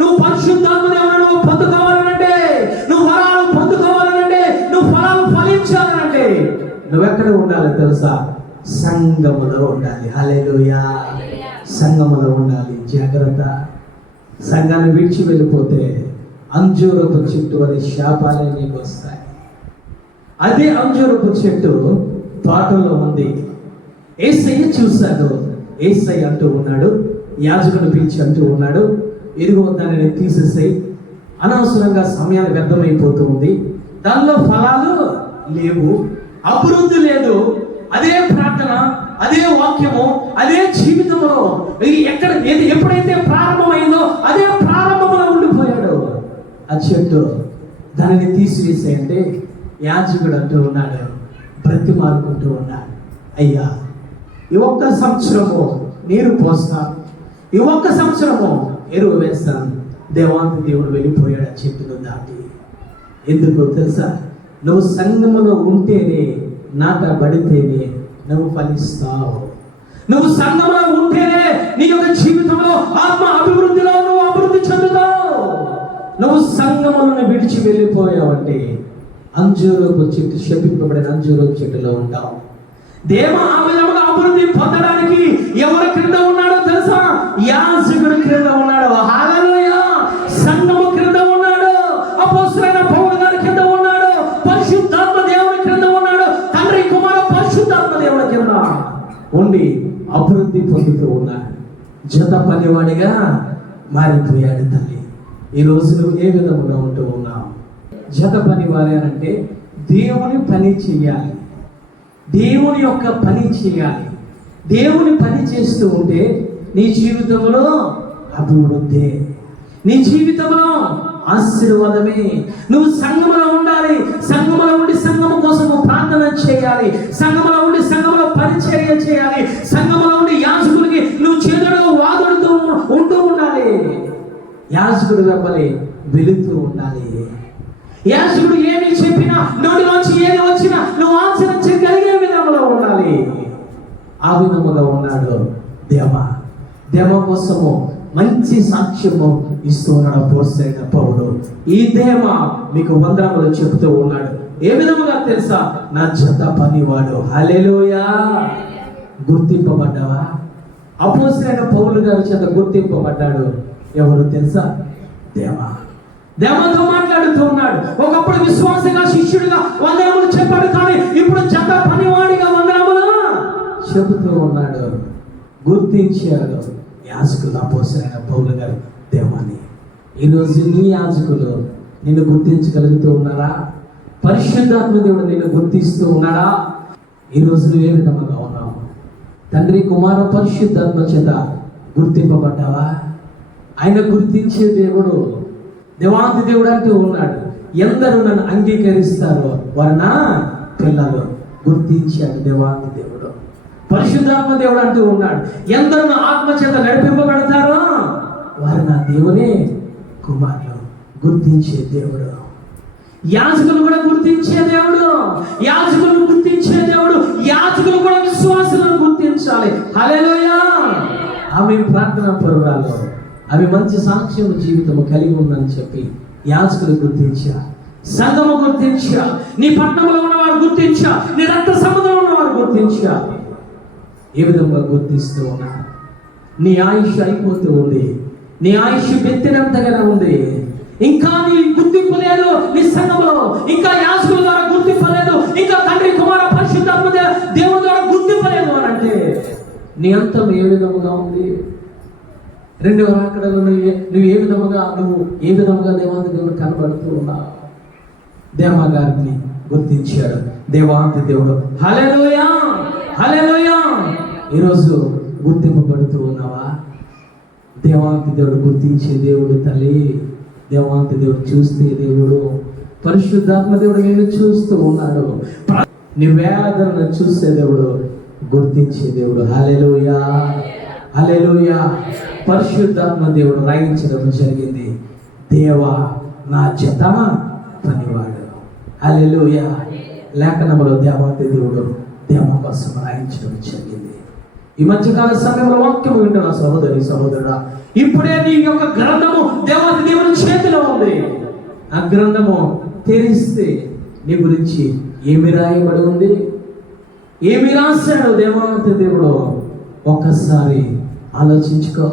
నువ్వు పరిశుద్ధాత్మ దేవుని నువ్వు పొందుకోవాలంటే, నువ్వు వరాలు పొందుకోవాలంటే, నువ్వు ఫలాలు ఫలించాలంటే నువ్వెక్కడ ఉండాలి తెలుసా? సంఘములో ఉండాలి. హల్లెలూయా. సంఘములో ఉండాలి. జాగ్రత్త. సంఘాన్ని విడిచి వెళ్ళిపోతే అంజూరపు చెట్టు అనే శాపాలే నీకు వస్తాయి. అదే అంజూరపు చెట్టు తోటలో ఉంది. యేసయ్య చూశాడు. యేసయ్య అంటూ ఉన్నాడు, యాజకుని పిలిచి అంటూ ఉన్నాడు, ఇదిగో దానిని తీసేసాయి, అనవసరంగా సమయాలు వ్యర్థమైపోతూ ఉంది, దానిలో ఫలాలు లేవు, అభివృద్ధి లేదు. అదే ప్రార్థన, అదే వాక్యము, అదే జీవితంలో ఎప్పుడైతే ప్రారంభమైందో అదే ప్రారంభంలో ఉండిపోయాడు ఆ చెట్టు. దానిని తీసివేసాయంటే యాజకుడు అంటూ ఉన్నాడు, బ్రతిమాలుకుంటూ ఉన్నాడు, అయ్యా ఈ ఒక్క సంవత్సరము నీరు పోస్తాను, ఈ ఒక్క సంవత్సరము ఎరువు వేస్తాను. దేవాంతి దేవుడు వెళ్ళిపోయాడు ఆ చెట్టును దాటి. ఎందుకో తెలుసా? నువ్వు సంఘములో ఉంటేనే, నాటబడితేనే నువ్వు ఫలిస్తావు. నువ్వు సంఘంలో ఉంటేనే నీ యొక్క జీవితంలో ఆత్మ అభివృద్ధిలో నువ్వు అభివృద్ధి చెందుతావు. నువ్వు సంఘములను విడిచి వెళ్ళిపోయావంటే అంజూరపు చెట్టు, శపింపబడిన అంజూరపు చెట్టులో ఉంటావు. దేవ ఆ విధముగా అభివృద్ధి పొందడానికి ఎవరు క్రింద ఉన్నాడో తెలుసా? యాజకుడు క్రింద ఉన్నాడు. హల్లెలూయా! సంఘము క్రింద ఉన్నాడు. అపోస్తలుడైన పౌలు గారి క్రింద ఉన్నాడు. పరిశుద్ధాత్మ దేవుని క్రింద ఉన్నాడు. తండ్రి కుమార పరిశుద్ధాత్మ దేవుని క్రింద ఉండి అభివృద్ధి పొందుతూ ఉన్నాడు. జత పనివాడిగా మారిపోయాడు తల్లి. ఈ రోజు నువ్వు ఏ విధముగా ఉంటూ ఉన్నావు? జత పనివాడే అంటే దేవుని పని చేయాలి, దేవుని యొక్క పని చేయాలి. దేవుని పని చేస్తూ ఉంటే నీ జీవితంలో అభివృద్ధి, నీ జీవితంలో ఆశీర్వాదమే. నువ్వు సంఘములో ఉండాలి. సంఘములో ఉండి సంఘము కోసము ప్రార్థన చేయాలి. సంఘములో ఉండి సంఘములో పరిచర్య చేయాలి. సంఘములో ఉండి యాజకుడికి నువ్వు చేదుడు వాదుడుతూ ఉంటూ ఉండాలి. యాజకుడు వెంబడి వెళుతూ ఉండాలి. యాజకుడు ఏమి చెప్పినా, నోటిలోంచి ఏది వచ్చినా నువ్వు ఆచరించగలిగే విధంలో ఉండాలి. ఆ విధముగా ఉన్నాడు దేవ కోసము మంచి సాక్ష్యము ఇస్తూ ఉన్నాడు అపోస్తలుడైన పౌలు. ఈ దేవ మీకు వందనములు చెబుతూ ఉన్నాడు. ఏ విధముగా తెలుసా? నా జత పనివాడు. హల్లెలూయా! గుర్తింపబడ్డావా? అపోస్తలుడైన పౌలు గారి చేత గుర్తింపబడ్డాడు. ఎవరు తెలుసా? దేవతో మాట్లాడుతూ ఉన్నాడు. ఒకప్పుడు విశ్వాసంగా శిష్యుడిగా వందనములు చెప్పాడు, కానీ ఇప్పుడు జత పనివాడిగా వందనములు చెబుతూ ఉన్నాడు. గుర్తించాడు యాజకులు అపోస్తలుడైన పౌలు గారు దేవాన్ని. ఈరోజు నీ యాజకులు నిన్ను గుర్తించగలుగుతూ ఉన్నారా? పరిశుద్ధాత్మ దేవుడు నిన్ను గుర్తిస్తూ ఉన్నాడా? ఈరోజు నువ్వు ఏ విధంగా ఉన్నావు? తండ్రి కుమార పరిశుద్ధాత్మ చేత గుర్తింపబడ్డావా? ఆయన గుర్తించే దేవుడు, దేవాంతి దేవుడు అంటూ ఉన్నాడు. ఎందరూ నన్ను అంగీకరిస్తారో వారు నా పిల్లలు. గుర్తించాడు దేవాంతి దేవుడు. పరిశుద్ధాత్మ దేవుడు అంటూ ఉన్నాడు, ఎందరూ నా ఆత్మ చేత నడిపింపబడతారో వారు నా దేవుని కుమారులు. గుర్తించే దేవుడు. యాజకులు కూడా గుర్తించే దేవుడు. యాజకులను గుర్తించే దేవుడు. యాజకులు కూడా విశ్వాసులను గుర్తించాలి. హల్లెలూయా! ఆమె ప్రార్థన పరురాలు, అవి మంచి సాక్ష్యం జీవితం కలిగి ఉందని చెప్పి యాజకులు గుర్తించా, సంఘము గుర్తించా, నీ పట్టణంలో ఉన్నవారు గుర్తించా, నీ రక్త సముద్రంలో ఉన్నవారు గుర్తించా. ఏ విధంగా గుర్తిస్తూ ఉన్నా? నీ ఆయుష్ అయిపోతూ ఉంది. నీ ఆయుష్ బెత్తినంతగానే ఉంది. ఇంకా నీ గుర్తింపు లేదు నీ సంఘంలో. ఇంకా యాజకుల ద్వారా గుర్తింపు లేదు. ఇంకా తండ్రి కుమార పరిశుద్ధాత్మ దేవుని ద్వారా గుర్తింపు లేదు అని అంటే నీ అంతం ఏ విధముగా ఉంది? రెండవ రాకడలో నువ్వు ఏ విధముగా దేవాంతి దేవుడు కనబడుతూ ఉన్నావు? దేవా గారిని గుర్తించాడు దేవాంతి దేవుడు. హల్లెలూయా! హల్లెలూయా! ఈరోజు గుర్తింపబడుతూ ఉన్నావా? దేవాంతి దేవుడు గుర్తించే దేవుడు తల్లి. దేవాంతి దేవుడు చూస్తే దేవుడు, పరిశుద్ధాత్మ దేవుడు నిన్ను చూస్తూ ఉన్నాడు. నీ వేదనను చూసే దేవుడు, గుర్తించే దేవుడు. హల్లెలూయా! హల్లెలూయా! పరిశుద్ధాత్మ దేవుడు రాయించడం జరిగింది, దేవా నా జత పనివాడు. హల్లెలూయా! లేఖనములో దేవాంతి దేవుడు దేవ కోసం రాయించడం జరిగింది. ఈ మధ్యకాల సమయంలో వాక్యం వింటున్న సహోదరి సహోదరుడా, ఇప్పుడే నీ యొక్క గ్రంథము దేవాంతి దేవుని చేతిలో ఉంది. ఆ గ్రంథము తెరిస్తే నీ గురించి ఏమి రాయబడి ఉంది, ఏమి రాశాడు దేవాంతి దేవుడు? ఒక్కసారి ఆలోచించుకో.